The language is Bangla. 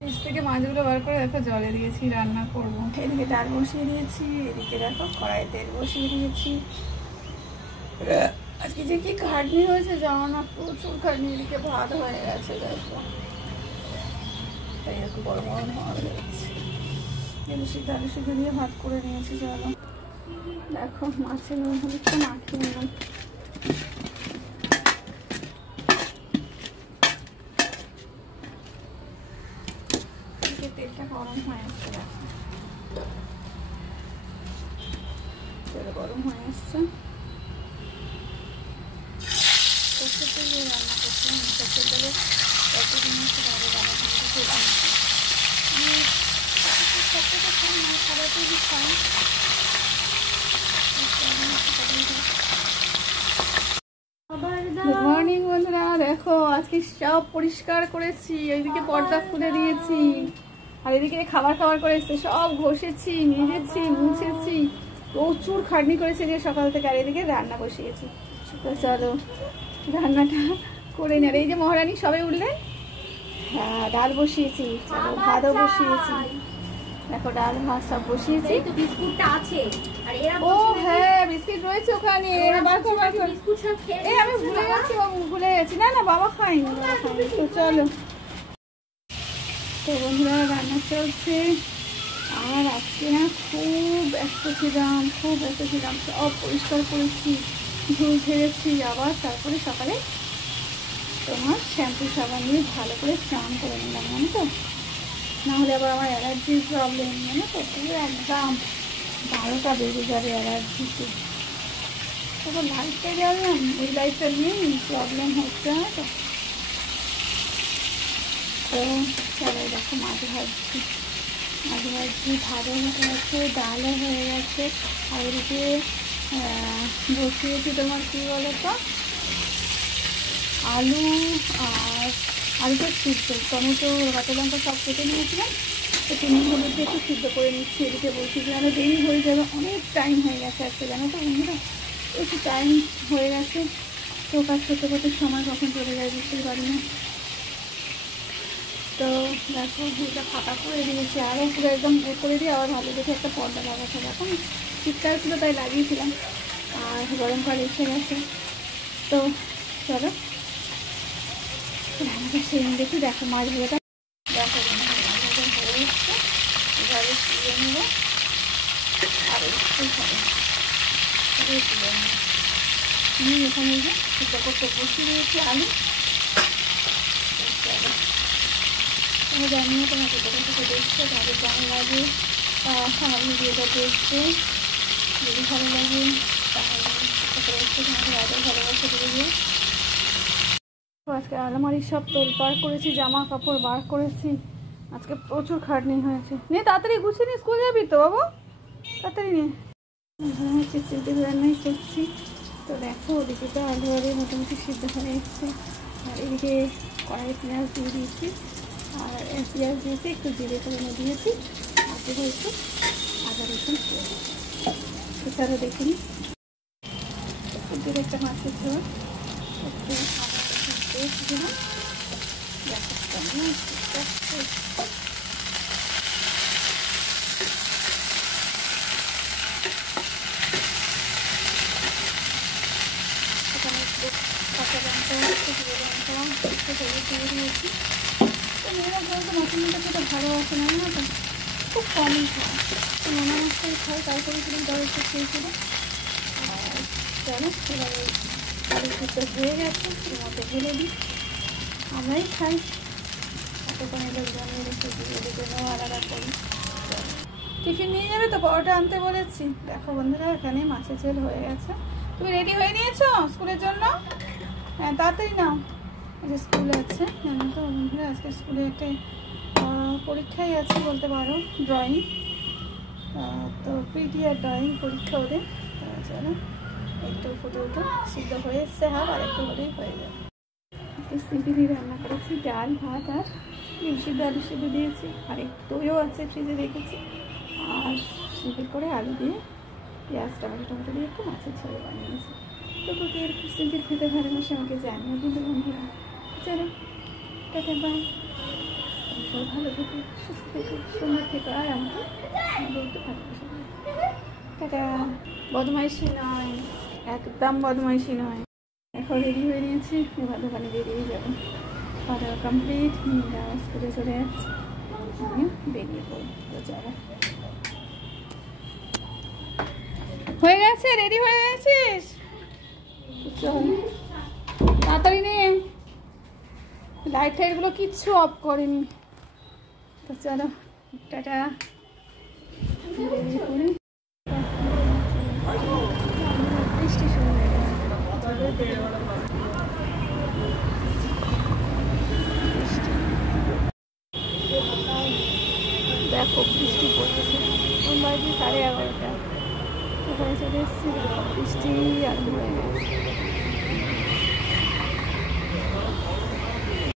ফ্রিজ থেকে মাছগুলো বার করে দেখো জলে দিয়েছি, রান্না করবো। এদিকে ডাল বসিয়ে দিয়েছি, এদিকে দেখো কড়াইয়ে তেল বসিয়ে দিয়েছি। আজকে যে কি খাটনি হয়েছে জানো না, প্রচুর খাটনি। এদিকে ভাত হয়ে গেছে দেখো, তাই একটু গরম গরম হওয়া যাচ্ছে। আলু সিদ্ধ দিয়ে ভাত করে নিয়েছি। চলো দেখো মাছের নুন হলুদটা মাখিয়ে নিলাম। তেলটা গরম হয়ে আসছে, দেখো তেল গরম হয়ে আসছে। সর্ষের তেল দিয়ে রান্না করছি। সর্ষের তেলে কত জিনিস ভালো দাদা কিন্তু খেলাম। আমি সবথেকে খাই না, খাবার তৈরি খাই। গুড মর্নিং বন্ধুরা, দেখো আজকে সব পরিষ্কার করেছি। ওইদিকে পর্দা খুলে দিয়েছি, আর এদিকে খাবার করে এসছে, সব ঘষেছি, মেজেছি, মুছেছি। প্রচুর খাটনি করেছে যে সকাল থেকে। আর এদিকে রান্না বসিয়েছি। তো চলো রান্নাটা করে নি। আর এই যে মহারানী সবাই উঠলেন। হ্যাঁ, ডাল বসিয়েছি, চলো ভাতও বসিয়েছি। দেখো ডাল ভাত সব বসিয়েছি। ও হ্যাঁ, বিস্কিট রয়েছে ওখানে। আমি ভুলে গেছি বাবু, ভুলে গেছি। না না, বাবা খাইনি, বাবা খাইনি। তো চলো, তো বন্ধুরা রান্না চলছে। আর আজকে না খুব ব্যস্ত ছিলাম, সব পরিষ্কার করেছি, ঝুল ঝেড়েছি। আবার তারপরে সকালে তোমার শ্যাম্পু সাবান দিয়ে ভালো করে স্নান করে নিলাম, জানো তো। নাহলে আবার আমার অ্যালার্জির প্রবলেম, জানো তো। পুরো একদম 12টা বেজে যাবে অ্যালার্জিতে। তারপর লাইটটা জ্বাললাম, ওই লাইটটা নিয়েই প্রবলেম হচ্ছে, জানো তো। তো চলো দেখো মাছ ভাজছি, ভাজা হয়ে গেছে, ডালও হয়ে গেছে। আর এদিকে বসিয়েছি তোমার কী বলো তো, আলু আর আলুটা সিদ্ধ, টমেটো কাঁচা লঙ্কা সব কেটে নিয়েছিলাম। তো চিনি হলুদ দিয়ে একটু সিদ্ধ করে নিচ্ছি। এদিকে বসিয়েছি, যেন দেরি হয়ে যাবে, অনেক টাইম হয়ে গেছে আজকে, জানো তো বন্ধুরা। একটু টাইম হয়ে গেছে, তো কাজ করতে সময় কখন চলে যায় বুঝতেই পারি না। তো দেখো এটা ফাঁকা করে দিয়েছি, আরও পুরো একদম করে দিয়ে আবার ভালো দেখে একটা পর্দা লাগাতে। দেখো শীতকাল ছিল তাই লাগিয়েছিলাম, আর গরমকাল এসে গেছে। তো চলো রান্নাটা সেরে দেখি। দেখো মাছ ভাজাটা দেখো হয়ে এসছে, এভাবে তুলে নেবো। আর একটু হবে তুলে নেবো। এখানে যে সিদ্ধ করতে বসিয়ে দিয়েছি আলু। চলো তুমি জানিয়ে তোমার কোথাও থেকে দেখছো, তাহলে কেমন লাগে আমার ভিডিওটা দেখতে। যদি ভালো লাগে তাহলে একটু তোমাকে আরও ভালোবাসা দিয়ে দিও। আজকে আলমারি সব তোলপাড় করেছি, জামা কাপড় বার করেছি। আজকে প্রচুর খাটনি হয়েছে। নিয়ে তাড়াতাড়ি গুছিয়ে নিয়ে স্কুল যাবি তো বাবু, তাড়াতাড়ি নিয়ে। চিচিটি রান্নাই করছি। তো দেখো ওদিকে তো আলু মোটামুটি সিদ্ধ হয়ে এসছে। আর এদিকে কড়াই পেঁয়াজ দিয়ে দিয়েছি, আর পেঁয়াজ দিয়েছি, একটু জিরে ফোড়নে দিয়েছি, আর দেবো একটু আদা রসুন পেঁয়াজ। এছাড়া দেখিনি সবজির একটা মাছের ঝোল, একটু আদা রসুন পেস্ট দিলাম। দেখো কেমন এখানে একটু কাঁচা লঙ্কা, একটু জিরে লঙ্কা, একটু হলুদ দিয়ে দিয়েছি। তো মেয়েরা বলতো মাছের মধ্যে খেতে ভালোবাসে না, না তো খুব কমই খায়। তো নানা মাছটাই খায়, তাই করেছিলাম, তাও একটু খেয়েছিল। আর চলো এবারে আলু সিদ্ধ হয়ে গেছে, এর মধ্যে ঢেলে দিই। আমরাই খাই, এতক্ষণে লোকজনের একটু দিয়ে জন্য আলাদা করি। টিফিন নিয়ে যাবে তো, পরোটা আনতে বলেছি। দেখো বন্ধুরা এখানে মাছের ঝোল হয়ে গেছে। তুমি রেডি হয়ে নিয়েছো স্কুলের জন্য? হ্যাঁ তাড়াতাড়ি নাও, আজকে স্কুল আছে জানো তো বন্ধুরা। আজকে স্কুলে একটা পরীক্ষাই আছে বলতে পারো, ড্রয়িং। তো পিটি আর ড্রয়িং পরীক্ষা ওদের। চলো একটু ফুটে সিদ্ধ হয়ে এসছে, হাফ আর একটু হলেই হয়ে যাবে। আজকে সিম্পলি রান্না করেছি, ডাল ভাত আর ডিম সিদ্ধ, আলু সিদ্ধ দিয়েছি, আর দইও আছে ফ্রিজে রেখেছি। আর সিম্পল করে আলু দিয়ে পেঁয়াজ টমেটো দিয়ে একটু মাছের ঝোল বানিয়েছি। তো তোকে এরকম সিম্পল খেতে ভালোবাসে আমাকে জানিও কিন্তু বন্ধুরা। চলো টাটা বাই। সবাই ভালো থেকে সুস্থ থেকে সুন্দর থেকে আর আমাকে বলতে ভালোবাসা। টাটা। বদমাইশি নয়, একদম বদমাইশি নয়। এখন রেডি হয়ে নিয়েছি, এবার দোকানে বেরিয়ে যাবো। খাওয়া দাওয়া কমপ্লিট, স্কুলে চলে যাচ্ছি, আমিও বেরিয়ে পড়বো। যাবো, হয়ে গেছে, রেডি হয়ে গেছিস? চল তাড়াতাড়ি নে, লাইট টাইটগুলো কিচ্ছু অফ করেনি। তো চলো টাটা, বেরিয়ে পড়ি। বৃষ্টি শুরু হয়ে গেছে, দেখো বৃষ্টি পড়তেছে। বাজে 11:30, ওখানে চলে এসেছি, বৃষ্টি আরম্ভ হয়ে গেছে।